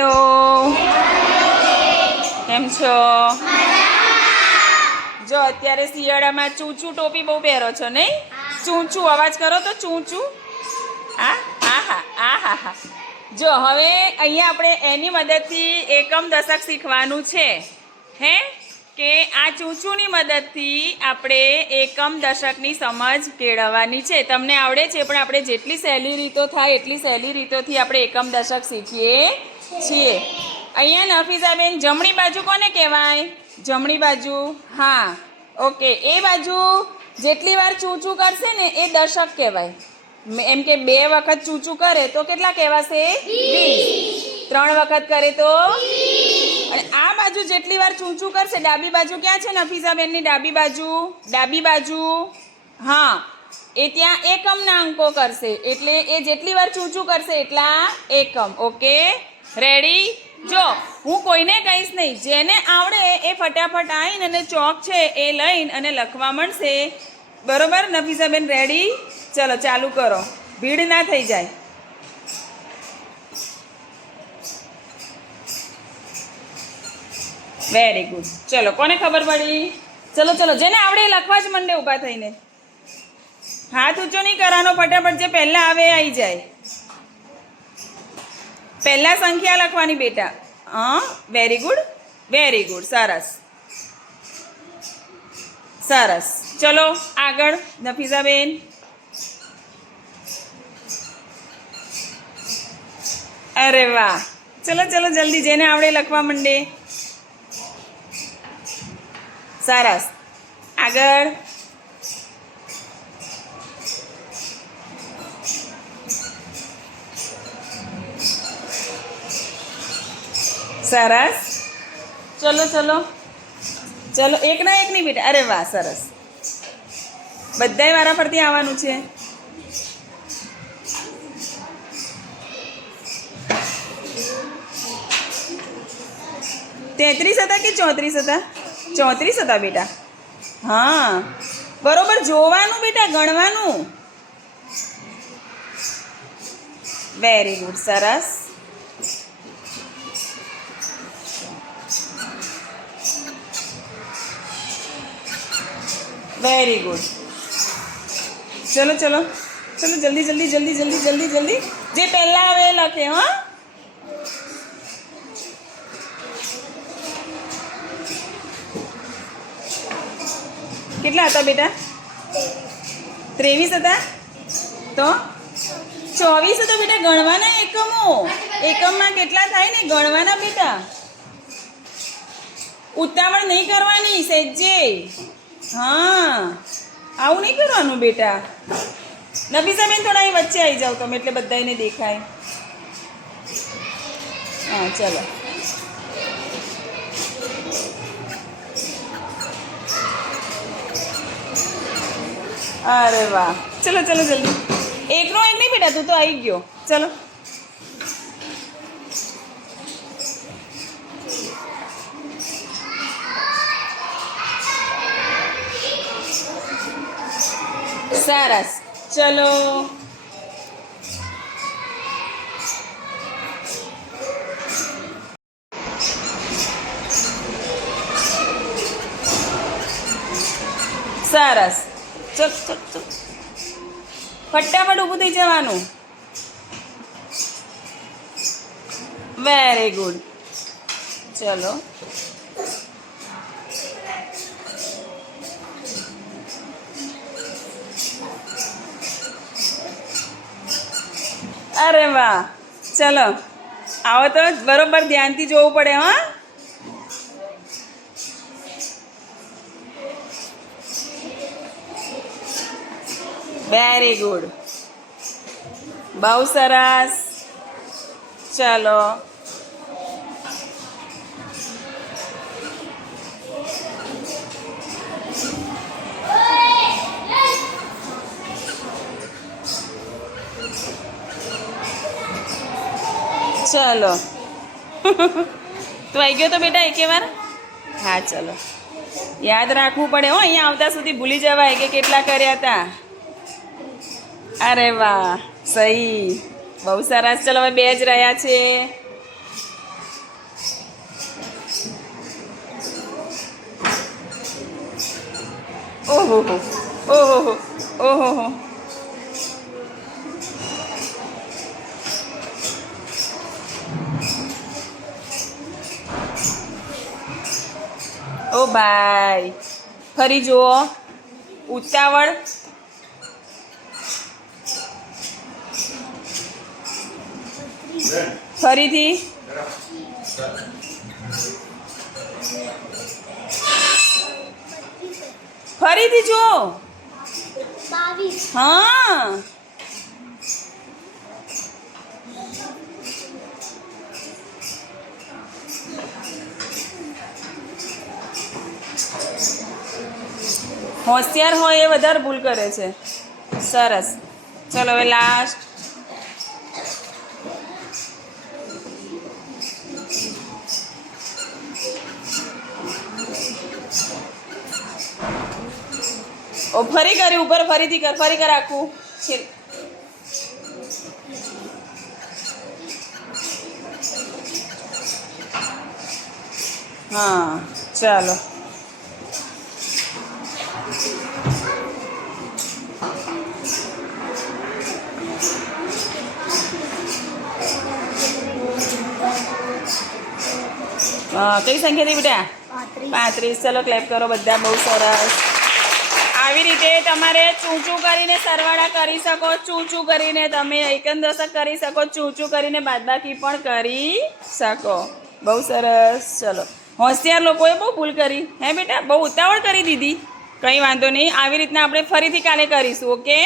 Hello, કેમ છો? જો અત્યારે શિયાળામાં ચૂચું ટોપી બહુ પહેરો છો નહીં? ચૂંચું અવાજ કરો તો ચૂંચું. આ. જો હવે અહીંયા આપણે એની મદદથી એકમ દશક શીખવાનું છે. હે કે આ ચૂંચુની મદદથી આપણે એકમ દશકની સમજ કેળવવાની છે. તમને આવડે છે, પણ આપણે જેટલી સહેલી રીતો થાય એટલી સહેલી રીતોથી આપણે એકમ દશક શીખીએ છીએ. અહીંયા નફીસાબેન, જમણી બાજુ કોને કહેવાય? જમણી બાજુ. હા, ઓકે. એ બાજુ જેટલી વાર ચૂંચું કરશે ને એ દશક કહેવાય. એમ કે 2 વખત ચૂંચું કરે તો કેટલા કહેવાશે? 20. 3 વખત કરે તો? અને આ બાજુ જેટલી વાર ચૂંચું કરશે, ડાબી બાજુ ક્યાં છે નફીસાબેનની ડાબી બાજુ? ડાબી બાજુ. હા, એ ત્યાં એકમના અંકો કરશે, એટલે એ જેટલી વાર ચૂંચું કરશે એટલા એકમ. Okay, ready? જો હું કોઈને કહીશ નહીં, જેને આવડે એ ફટાફટ આવીને અને ચોક છે એ લઈને અને લખવા માંડશે. બરોબર નફીસાબેન? રેડી? ચલો ચાલુ કરો, ભીડ ના થઈ જાય. Very good. ચલો, કોને ખબર પડી? ચલો ચલો, જેને આવડે એ લખવા જ માંડે ઊભા થઈને. હાથ ઊંચો નહીં કરવાનો, ફટાફટ જે પહેલાં આવે એ આવી જાય. પહેલાં સંખ્યા લખવાની બેટા. હા, વેરી ગુડ, વેરી ગુડ. સરસ સરસ. ચલો આગળ નફીસાબેન. અરે વાહ, ચલો ચલો જલ્દી, જેને આવડે લખવા માંડે. સરસ. આગળ. સરસ. ચલો ચલો ચલો, એક ના એક નહીં બેટા. અરે વાહ, સરસ. બધાય વારા ફરતી આવવાનું છે. તેત્રીસ હતા કે 34 હતા? 34 હતા બેટા. હા, બરોબર જોવાનું બેટા, ગણવાનું. Very good. સરસ. Very good. ચલો ચલો ચલો, જલ્દી જલ્દી જલ્દી જલ્દી જલ્દી જલ્દી, જે પહેલા આવે એ લખે. હા, કેટલા હતા બેટા? 23 હતા તો 24 હતા બેટા. ગણવાના એકમો, એકમમાં કેટલા થાય ને ગણવાના બેટા. ઉતાવળ નહીં કરવાની સહેજે. હા, આવું નહીં કરવાનું બેટા. નફીસાબેન થોડા અહીં વચ્ચે આવી જાઓ તમે, એટલે બધાને દેખાય. હા, ચલો. અરે વાહ, ચલો ચલો જલ્દી. એકનો એક નહીં બેટા, તું તો આવી ગયો. ચલો. સરસ. ચલો. સરસ. ચલ ચલ ચલ, ફટાફટ ઊભું થઈ જવાનું. Very good. ચલો. અરે વાહ. ચલો આવો તો બરોબર ધ્યાનથી જોવું પડે. હા, વેરી ગુડ, બહુ સરસ. ચલો. ચલો. તું આવી ગયો તો બેટા એકે વાર? હા, ચલો. યાદ રાખવું પડે હો, અહીંયા આવતા સુધી ભૂલી જવાય કે કેટલા કર્યા હતા. અરે વાહ, સહી, બહુ સરસ. ચલો હવે 2 જ રહ્યા છે. ઓહો ઓહો ઓહો ઓ ભાઈ ફરી જુઓ ઉતાવળ ફરીથી ફરીથી જુઓ હા હોશિયાર હોય એ વધારે ભૂલ કરે છે સરસ ચલો હવે લાસ્ટ ઓ ફરી કર્યું ઉપર ફરીથી કર ફરી કર આખું છે હા ચાલો કઈ સંખ્યાથી બેટા 35 ચલો ક્લેપ કરો બધા બહુ સરસ આવી રીતે તમારે ચૂંચું કરીને સરવાળા કરી શકો ચૂંચું કરીને તમે એકમ દશક કરી શકો ચૂંચું કરીને બાદબાકી પણ કરી શકો બહુ સરસ ચલો હોશિયાર લોકોએ બહુ ભૂલ કરી હે બેટા બહુ ઉતાવળ કરી દીધી કંઈ વાંધો નહીં આવી રીતના આપણે ફરીથી કાલે કરીશું ઓકે